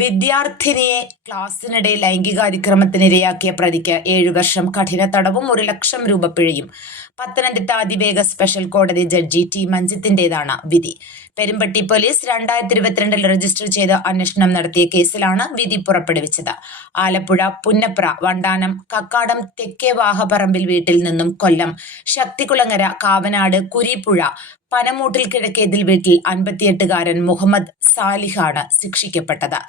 വിദ്യാർത്ഥിനിയെ ക്ലാസ്സിനിടെ ലൈംഗികാതിക്രമത്തിനിരയാക്കിയ പ്രതിക്ക് ഏഴു വർഷം കഠിന തടവും ഒരു ലക്ഷം രൂപ പിഴയും. പത്തനംതിട്ട അതിവേഗ സ്പെഷ്യൽ കോടതി ജഡ്ജി ടി മഞ്ജിത്തിന്റേതാണ് വിധി. പെരുമ്പട്ടി പോലീസ് രണ്ടായിരത്തി ഇരുപത്തിരണ്ടിൽ രജിസ്റ്റർ ചെയ്ത് അന്വേഷണം നടത്തിയ കേസിലാണ് വിധി പുറപ്പെടുവിച്ചത്. ആലപ്പുഴ പുന്നപ്ര വണ്ടാനം കക്കാടം തെക്കേ വാഹപറമ്പിൽ വീട്ടിൽ നിന്നും കൊല്ലം ശക്തികുളങ്ങര കാവനാട് കുരീപ്പുഴ പനമൂട്ടിൽ കിഴക്കേതിൽ വീട്ടിൽ അൻപത്തിയെട്ടുകാരൻ മുഹമ്മദ് സാലിഹാണ് ശിക്ഷിക്കപ്പെട്ടത്.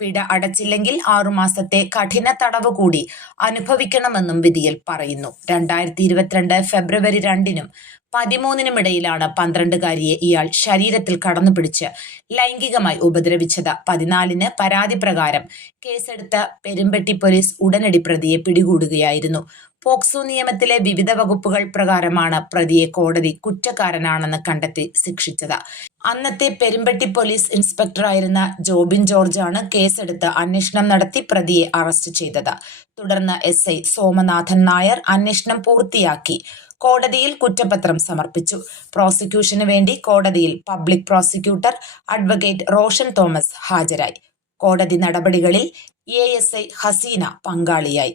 പിഴ അടച്ചില്ലെങ്കിൽ ആറുമാസത്തെ കഠിന തടവ് കൂടി അനുഭവിക്കണമെന്നും വിധിയിൽ പറയുന്നു. രണ്ടായിരത്തി ഇരുപത്തിരണ്ട് ഫെബ്രുവരി രണ്ടിനും പതിമൂന്നിനും ഇടയിലാണ് പന്ത്രണ്ടുകാരിയെ ഇയാൾ ശരീരത്തിൽ കടന്നുപിടിച്ച് ലൈംഗികമായി ഉപദ്രവിച്ചത്. പതിനാലിന് പരാതി പ്രകാരം കേസെടുത്ത പെരുമ്പട്ടി പോലീസ് ഉടനടി പ്രതിയെ പിടികൂടുകയായിരുന്നു. പോക്സോ നിയമത്തിലെ വിവിധ വകുപ്പുകൾ പ്രകാരമാണ് പ്രതിയെ കോടതി കുറ്റക്കാരനാണെന്ന് കണ്ടെത്തി ശിക്ഷിച്ചത്. അന്നത്തെ പെരുമ്പട്ടി പോലീസ് ഇൻസ്പെക്ടറായിരുന്ന ജോബിൻ ജോർജാണ് കേസെടുത്ത് അന്വേഷണം നടത്തി പ്രതിയെ അറസ്റ്റ് ചെയ്തത്. തുടർന്ന് എസ് ഐ സോമനാഥൻ നായർ അന്വേഷണം പൂർത്തിയാക്കി. കോടതിയിൽ കുറ്റപത്രം സമർപ്പിച്ചു. പ്രോസിക്യൂഷന് വേണ്ടി കോടതിയിൽ public prosecutor advocate Roshan Thomas ഹാജരായി. കോടതി നടപടികളിൽ എ എസ് ഐ ഹസീന പങ്കാളിയായി.